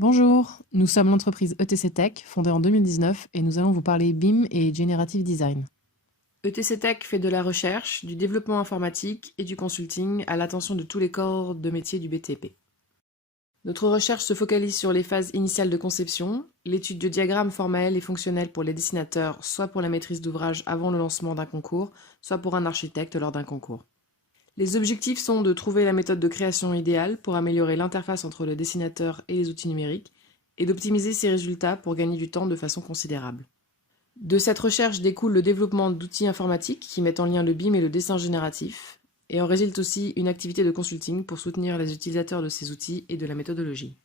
Bonjour, nous sommes l'entreprise ETC Tech, fondée en 2019, et nous allons vous parler BIM et Generative Design. ETC Tech fait de la recherche, du développement informatique et du consulting à l'attention de tous les corps de métier du BTP. Notre recherche se focalise sur les phases initiales de conception, l'étude de diagrammes formels et fonctionnels pour les dessinateurs, soit pour la maîtrise d'ouvrage avant le lancement d'un concours, soit pour un architecte lors d'un concours. Les objectifs sont de trouver la méthode de création idéale pour améliorer l'interface entre le dessinateur et les outils numériques et d'optimiser ces résultats pour gagner du temps de façon considérable. De cette recherche découle le développement d'outils informatiques qui mettent en lien le BIM et le dessin génératif, et en résulte aussi une activité de consulting pour soutenir les utilisateurs de ces outils et de la méthodologie.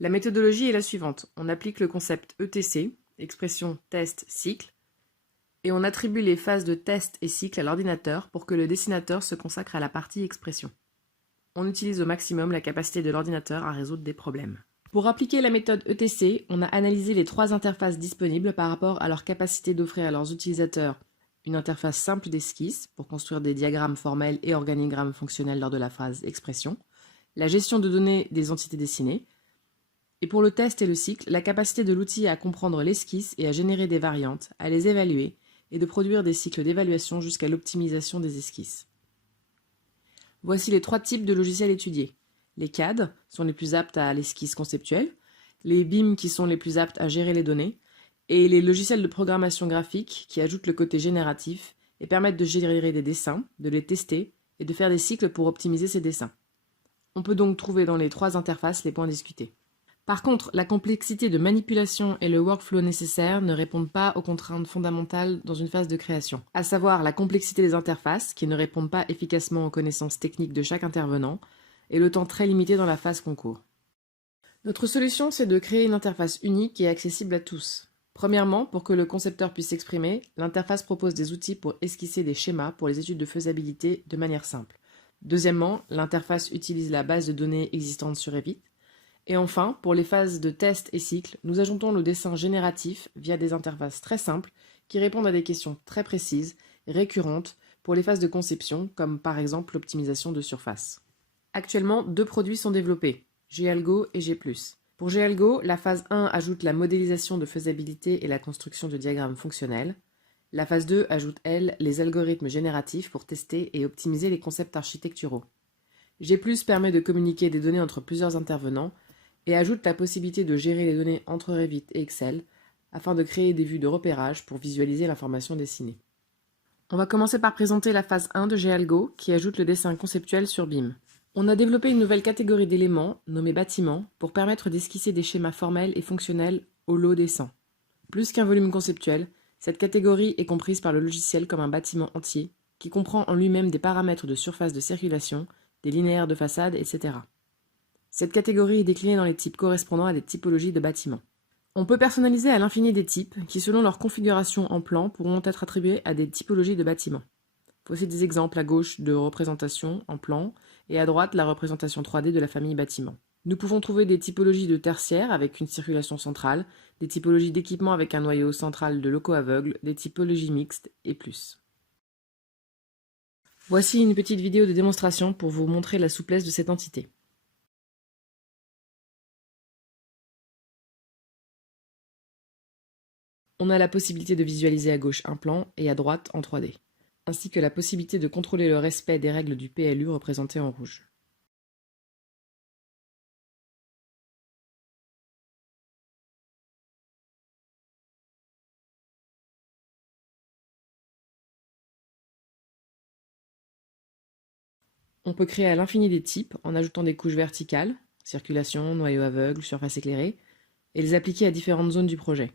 La méthodologie est la suivante. On applique le concept ETC, expression test cycle, et on attribue les phases de test et cycle à l'ordinateur pour que le dessinateur se consacre à la partie expression. On utilise au maximum la capacité de l'ordinateur à résoudre des problèmes. Pour appliquer la méthode ETC, on a analysé les 3 interfaces disponibles par rapport à leur capacité d'offrir à leurs utilisateurs une interface simple d'esquisse pour construire des diagrammes formels et organigrammes fonctionnels lors de la phase expression, la gestion de données des entités dessinées, et pour le test et le cycle, la capacité de l'outil à comprendre l'esquisse et à générer des variantes, à les évaluer, et de produire des cycles d'évaluation jusqu'à l'optimisation des esquisses. Voici les 3 types de logiciels étudiés. Les CAD sont les plus aptes à l'esquisse conceptuelle, les BIM qui sont les plus aptes à gérer les données, et les logiciels de programmation graphique qui ajoutent le côté génératif et permettent de générer des dessins, de les tester et de faire des cycles pour optimiser ces dessins. On peut donc trouver dans les 3 interfaces les points discutés. Par contre, la complexité de manipulation et le workflow nécessaire ne répondent pas aux contraintes fondamentales dans une phase de création, à savoir la complexité des interfaces qui ne répondent pas efficacement aux connaissances techniques de chaque intervenant et le temps très limité dans la phase concours. Notre solution, c'est de créer une interface unique et accessible à tous. Premièrement, pour que le concepteur puisse s'exprimer, l'interface propose des outils pour esquisser des schémas pour les études de faisabilité de manière simple. Deuxièmement, l'interface utilise la base de données existante sur Revit. Et enfin, pour les phases de test et cycle, nous ajoutons le dessin génératif via des interfaces très simples qui répondent à des questions très précises, récurrentes, pour les phases de conception, comme par exemple l'optimisation de surface. Actuellement, 2 produits sont développés, Galgo et G+. Pour Galgo, la phase 1 ajoute la modélisation de faisabilité et la construction de diagrammes fonctionnels. La phase 2 ajoute, elle, les algorithmes génératifs pour tester et optimiser les concepts architecturaux. G+, permet de communiquer des données entre plusieurs intervenants et ajoute la possibilité de gérer les données entre Revit et Excel afin de créer des vues de repérage pour visualiser l'information dessinée. On va commencer par présenter la phase 1 de Galgo qui ajoute le dessin conceptuel sur BIM. On a développé une nouvelle catégorie d'éléments, nommée bâtiment, pour permettre d'esquisser des schémas formels et fonctionnels au lot dessin. Plus qu'un volume conceptuel, cette catégorie est comprise par le logiciel comme un bâtiment entier, qui comprend en lui-même des paramètres de surface de circulation, des linéaires de façade, etc. Cette catégorie est déclinée dans les types correspondant à des typologies de bâtiments. On peut personnaliser à l'infini des types qui, selon leur configuration en plan, pourront être attribués à des typologies de bâtiments. Voici des exemples à gauche de représentation en plan et à droite la représentation 3D de la famille bâtiment. Nous pouvons trouver des typologies de tertiaires avec une circulation centrale, des typologies d'équipement avec un noyau central de locaux aveugles, des typologies mixtes et plus. Voici une petite vidéo de démonstration pour vous montrer la souplesse de cette entité. On a la possibilité de visualiser à gauche un plan et à droite en 3D, ainsi que la possibilité de contrôler le respect des règles du PLU représentées en rouge. On peut créer à l'infini des types en ajoutant des couches verticales, circulation, noyau aveugle, surface éclairée, et les appliquer à différentes zones du projet.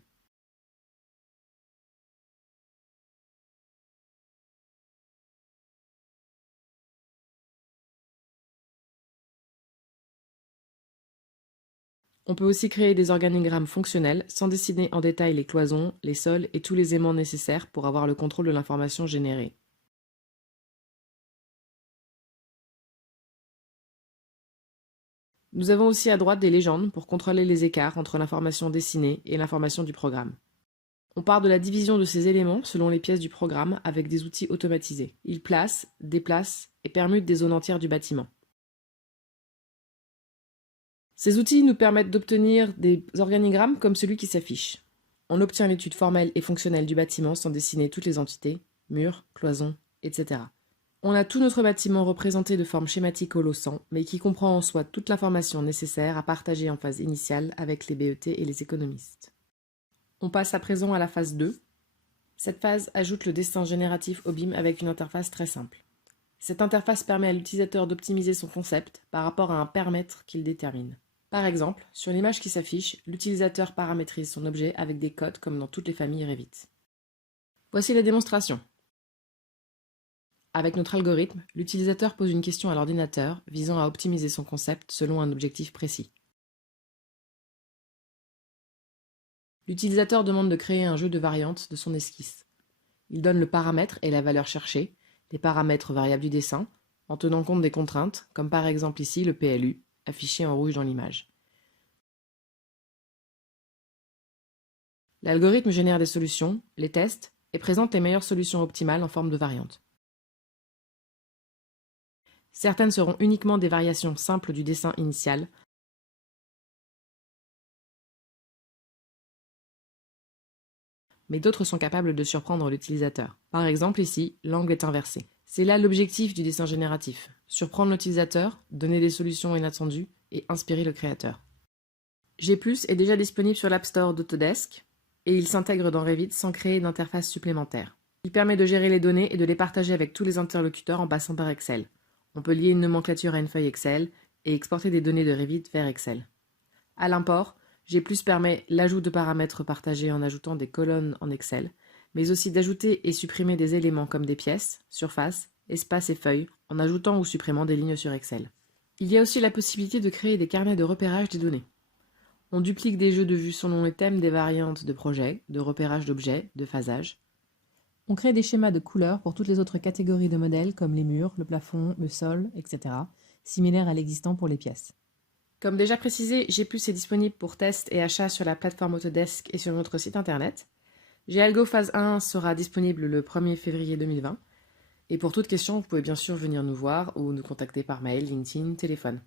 On peut aussi créer des organigrammes fonctionnels sans dessiner en détail les cloisons, les sols et tous les aimants nécessaires pour avoir le contrôle de l'information générée. Nous avons aussi à droite des légendes pour contrôler les écarts entre l'information dessinée et l'information du programme. On part de la division de ces éléments selon les pièces du programme avec des outils automatisés. Ils placent, déplacent et permutent des zones entières du bâtiment. Ces outils nous permettent d'obtenir des organigrammes comme celui qui s'affiche. On obtient l'étude formelle et fonctionnelle du bâtiment sans dessiner toutes les entités, murs, cloisons, etc. On a tout notre bâtiment représenté de forme schématique holossant, mais qui comprend en soi toute l'information nécessaire à partager en phase initiale avec les BET et les économistes. On passe à présent à la phase 2. Cette phase ajoute le dessin génératif au BIM avec une interface très simple. Cette interface permet à l'utilisateur d'optimiser son concept par rapport à un paramètre qu'il détermine. Par exemple, sur l'image qui s'affiche, l'utilisateur paramétrise son objet avec des codes comme dans toutes les familles Revit. Voici la démonstration. Avec notre algorithme, l'utilisateur pose une question à l'ordinateur visant à optimiser son concept selon un objectif précis. L'utilisateur demande de créer un jeu de variantes de son esquisse. Il donne le paramètre et la valeur cherchée, les paramètres variables du dessin, en tenant compte des contraintes, comme par exemple ici le PLU, affiché en rouge dans l'image. L'algorithme génère des solutions, les teste et présente les meilleures solutions optimales en forme de variantes. Certaines seront uniquement des variations simples du dessin initial, mais d'autres sont capables de surprendre l'utilisateur. Par exemple ici, l'angle est inversé. C'est là l'objectif du dessin génératif, surprendre l'utilisateur, donner des solutions inattendues et inspirer le créateur. G+ est déjà disponible sur l'App Store d'Autodesk et il s'intègre dans Revit sans créer d'interface supplémentaire. Il permet de gérer les données et de les partager avec tous les interlocuteurs en passant par Excel. On peut lier une nomenclature à une feuille Excel et exporter des données de Revit vers Excel. À l'import, G+ permet l'ajout de paramètres partagés en ajoutant des colonnes en Excel, mais aussi d'ajouter et supprimer des éléments comme des pièces, surfaces, espaces et feuilles, en ajoutant ou supprimant des lignes sur Excel. Il y a aussi la possibilité de créer des carnets de repérage des données. On duplique des jeux de vue selon les thèmes des variantes de projets, de repérage d'objets, de phasage. On crée des schémas de couleurs pour toutes les autres catégories de modèles comme les murs, le plafond, le sol, etc., similaires à l'existant pour les pièces. Comme déjà précisé, G+ est disponible pour test et achat sur la plateforme Autodesk et sur notre site internet. GAlgo phase 1 sera disponible le 1er février 2020. Et pour toute question, vous pouvez bien sûr venir nous voir ou nous contacter par mail, LinkedIn, téléphone.